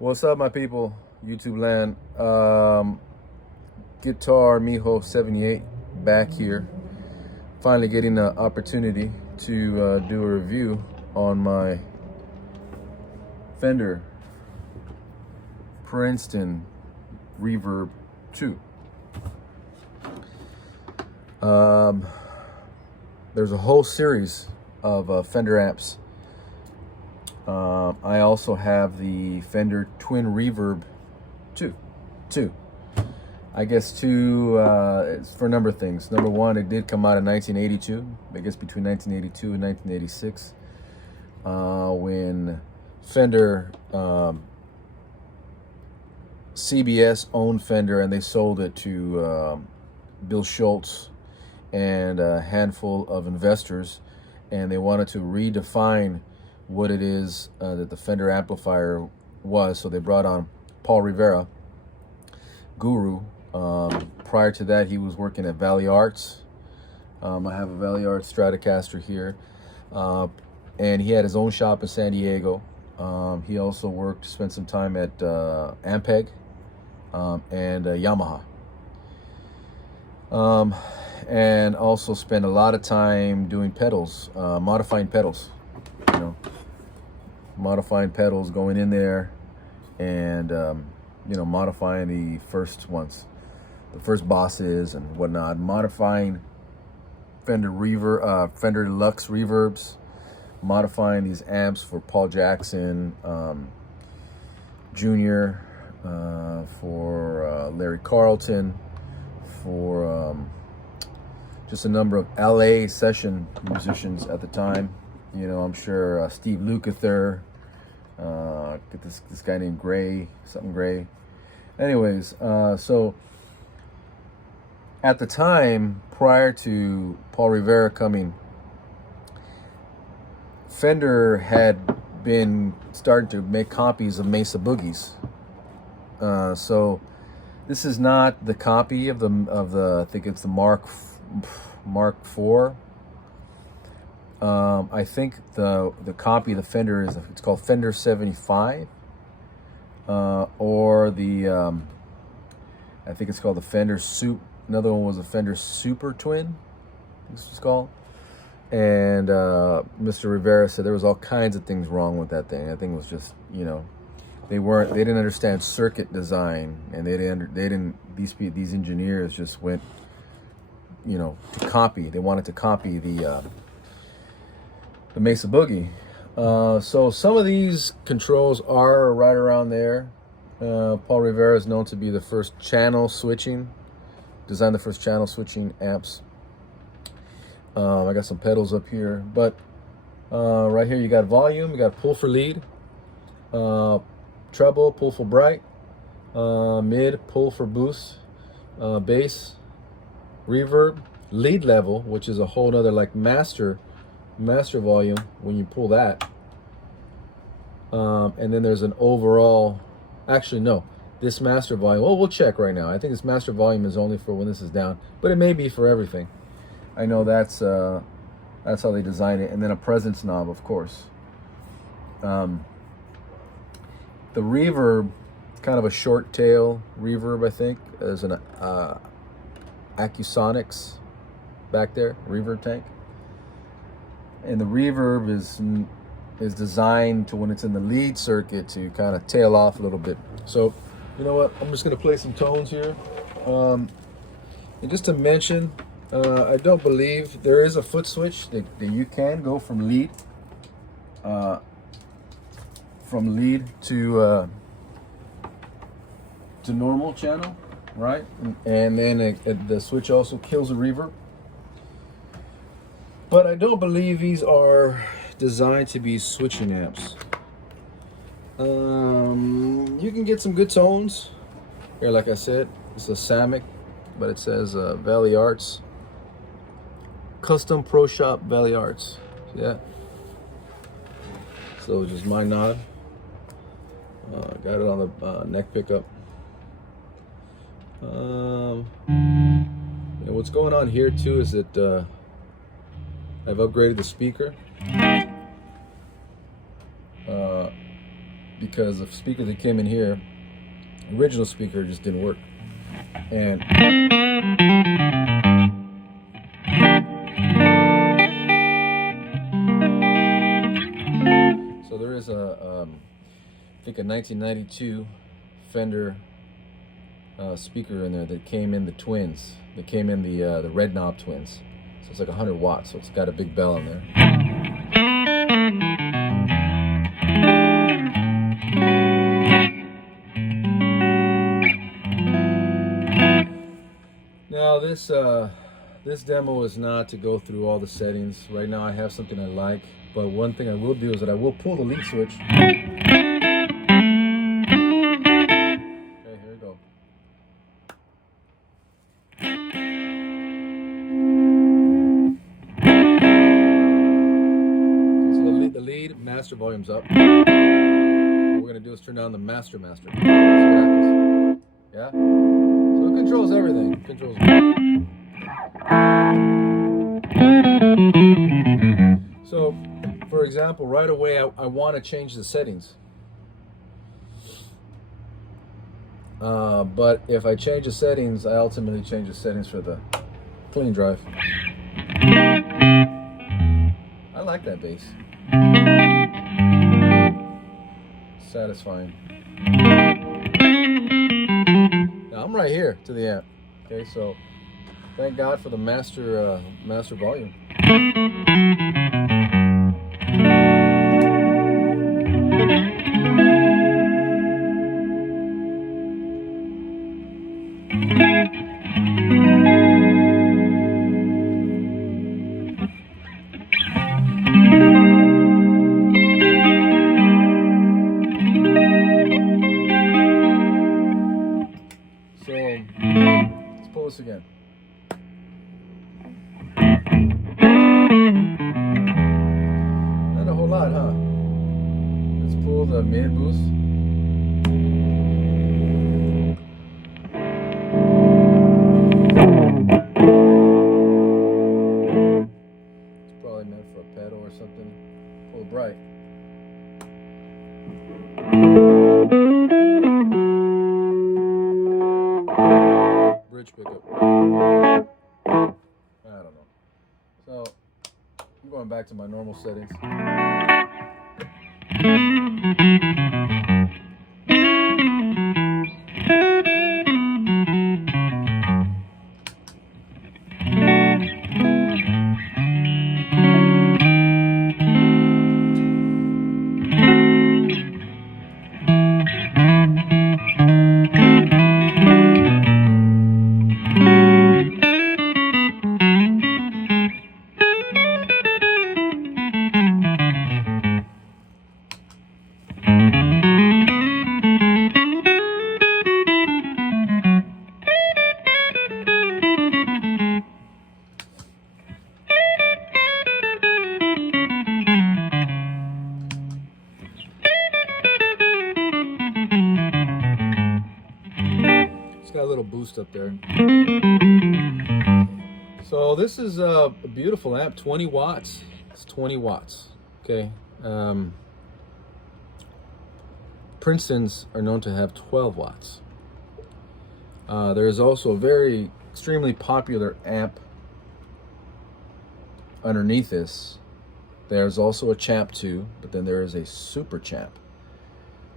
What's up, my people? YouTube land. Guitar Mijo 78 back here. Finally getting the opportunity to do a review on my Fender Princeton Reverb 2. There's a whole series of Fender amps. I also have the Fender Twin Reverb 2. I guess two, it's for a number of things. Number one, it did come out in 1982. I guess between 1982 and 1986, when Fender, CBS owned Fender, and they sold it to Bill Schultz and a handful of investors, and they wanted to redefine what it is that the Fender amplifier was. So they brought on Paul Rivera, guru. Prior to that, he was working at Valley Arts. I have a Valley Arts Stratocaster here, and he had his own shop in San Diego. He also spent some time at Ampeg and Yamaha, and also spent a lot of time doing pedals, modifying pedals. Modifying pedals, going in there and modifying the first ones, the first bosses and whatnot, modifying Fender Deluxe reverbs, modifying these amps for Paul Jackson Jr., for Larry Carlton, for just a number of LA session musicians at the time. I'm sure Steve Lukather, get this guy named Gray, something Gray. Anyways, so at the time, prior to Paul Rivera coming, Fender had been starting to make copies of Mesa Boogies. So this is not the copy of the I think it's the Mark IV. I think the copy of the Fender it's called Fender 75, or the I think it's called the Fender Another one was a Fender Super Twin, this was called. And Mr. Rivera said there was all kinds of things wrong with that thing. I think it was just they didn't understand circuit design, and these engineers just went to copy. They wanted to copy the Mesa Boogie. So some of these controls are right around there. Paul Rivera is known to be the first designed the first channel switching amps. I got some pedals up here, but right here you got volume, you got pull for lead, treble, pull for bright, mid, pull for boost, bass, reverb, lead level, which is a whole other like master volume when you pull that, and then there's an overall, actually no, this master volume, well, we'll check right now. I think this master volume is only for when this is down, but it may be for everything. I know that's how they design it. And then a presence knob, of course. The reverb, kind of a short tail reverb, I think. There's an Acusonics back there, reverb tank. And the reverb is designed to, when it's in the lead circuit, to kind of tail off a little bit. So, you know what? I'm just going to play some tones here. And just to mention, I don't believe there is a foot switch that you can go from lead to normal channel, right? And then the switch also kills the reverb. But I don't believe these are designed to be switching amps. You can get some good tones here. Like I said, it's a Samick, but it says Valley Arts, Custom Pro Shop Valley Arts. See that? So just my knob. Got it on the neck pickup. And what's going on here too is that I've upgraded the speaker because the speaker that came in here, the original speaker, just didn't work. And so there is I think a 1992 Fender speaker in there that came in the twins. That came in the red knob twins. So it's like 100 watts. So it's got a big bell in there. Now this demo is not to go through all the settings. Right now I have something I like, but one thing I will do is that I will pull the lead switch. Master volume's up. What we're gonna do is turn down the master. See what happens. Yeah? So it controls everything. It controls So, for example, right away I want to change the settings. But if I change the settings, I ultimately change the settings for the clean drive. I like that bass. Satisfying. Now I'm right here to the amp. Okay, so thank God for the master volume. Let's pull this again. Not a whole lot, huh? Let's pull the mid boost. It's probably meant for a pedal or something. Pull bright. Bridge pickup. I don't know. So I'm going back to my normal settings. It's got a little boost up there. So this is a beautiful amp, 20 watts. It's 20 watts. Okay. Princetons are known to have 12 watts. There is also a very extremely popular amp underneath this. There's also a champ too, but then there is a super champ.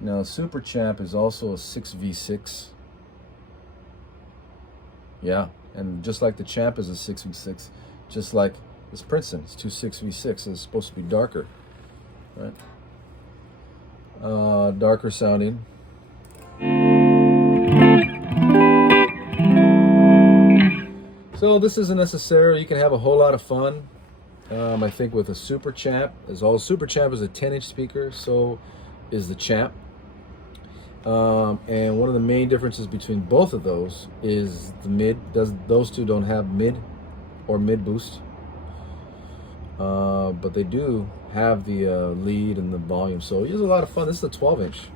Now, super champ is also a 6v6. Yeah, and just like the champ is a 6v6, just like this Princeton, it's 2 6v6. It's supposed to be darker, right? Darker sounding. So this isn't necessary. You can have a whole lot of fun. I think with a super champ, super champ is a 10-inch speaker, so is the champ. And one of the main differences between both of those is the mid. Those two don't have mid or mid boost, but they do have the lead and the volume. So it's a lot of fun. This is a 12-inch,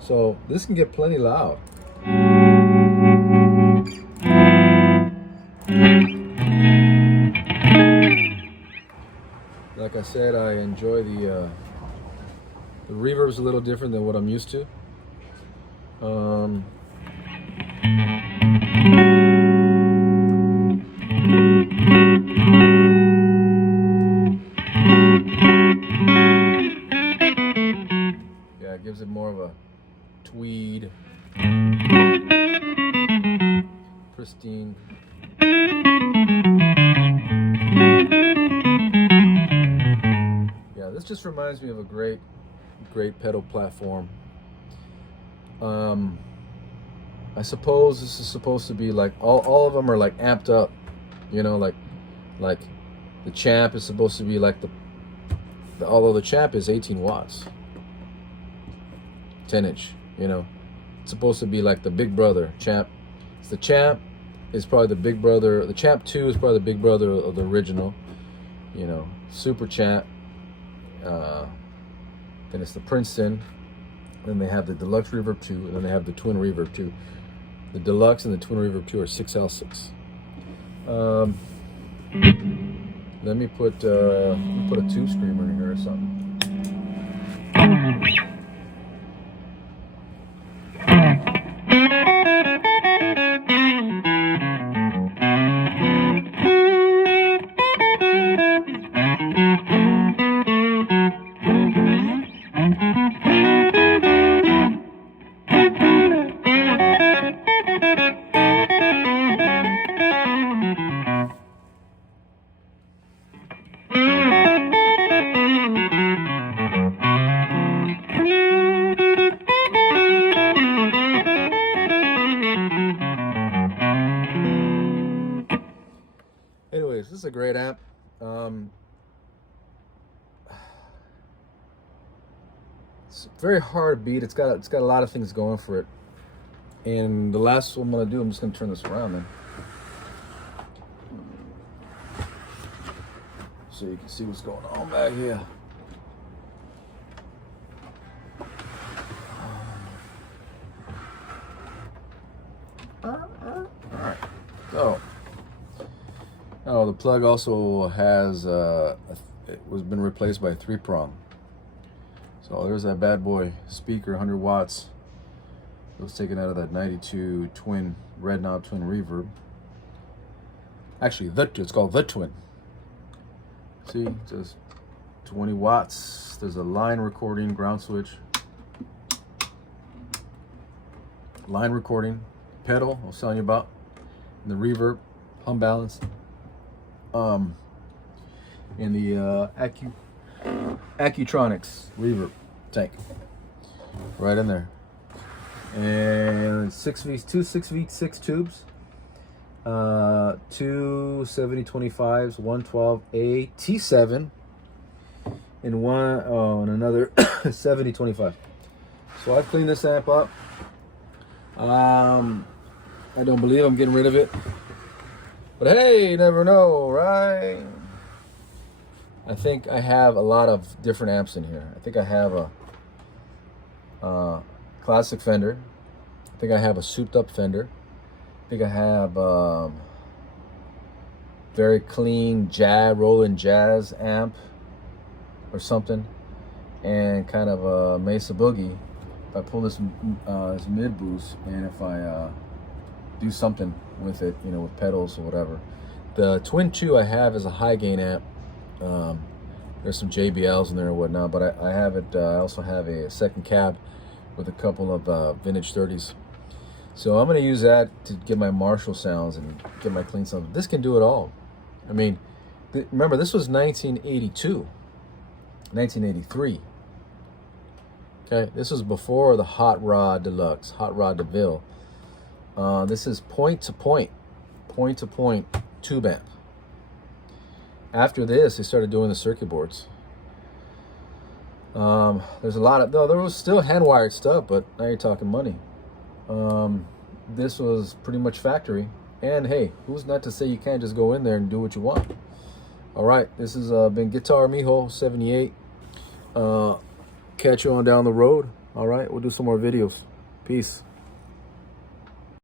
so this can get plenty loud. Like I said, I enjoy the The reverb's a little different than what I'm used to. Yeah, it gives it more of a tweed, pristine. Yeah, this just reminds me of a great pedal platform. I suppose this is supposed to be like all of them are like amped up, you know, like the Champ is supposed to be like although the Champ is 18 watts, 10-inch, you know, it's supposed to be like the big brother Champ. It's the Champ is probably the big brother. The Champ 2 is probably the big brother of the original, you know, Super Champ. Then it's the Princeton. Then they have the Deluxe Reverb 2, and then they have the Twin Reverb 2. The Deluxe and the Twin Reverb 2 are 6L6. Let me put a tube screamer in here or something. Anyways, this is a great amp. It's very hard to beat. It's got a lot of things going for it. And the last one I'm gonna do, I'm just gonna turn this around then, so you can see what's going on back here. All right. So. Oh, the plug also has it was been replaced by a 3-prong. So there's that bad boy speaker, 100 watts. It was taken out of that 92 twin red knob twin reverb. Actually, it's called the Twin. See, just 20 watts. There's a line recording ground switch. Line recording pedal I was telling you about, and the reverb, hum balance. In the Accutronics reverb tank, right in there, and 2 6V6 tubes, 2 7025s, 112A T7, and and another 7025. So I've cleaned this amp up. I don't believe I'm getting rid of it. But hey, you never know, right? I think I have a lot of different amps in here. I think I have a classic Fender. I think I have a souped up Fender. I think I have very clean rolling jazz amp or something, and kind of a Mesa Boogie. If I pull this mid boost, and if I do something with it, you know, with pedals or whatever. The Twin 2 I have is a high gain amp. There's some JBLs in there and whatnot, but I have it. I also have a second cab with a couple of vintage 30s. So I'm going to use that to get my Marshall sounds and get my clean sounds. This can do it all. I mean, remember, this was 1982, 1983. Okay, this was before the Hot Rod Deluxe, Hot Rod DeVille. This is point-to-point tube amp. After this, they started doing the circuit boards. There's a lot of, no, there was still hand-wired stuff, but now you're talking money. This was pretty much factory. And hey, who's not to say you can't just go in there and do what you want? All right, this has been Guitar Mijo 78. Catch you on down the road. All right, we'll do some more videos. Peace.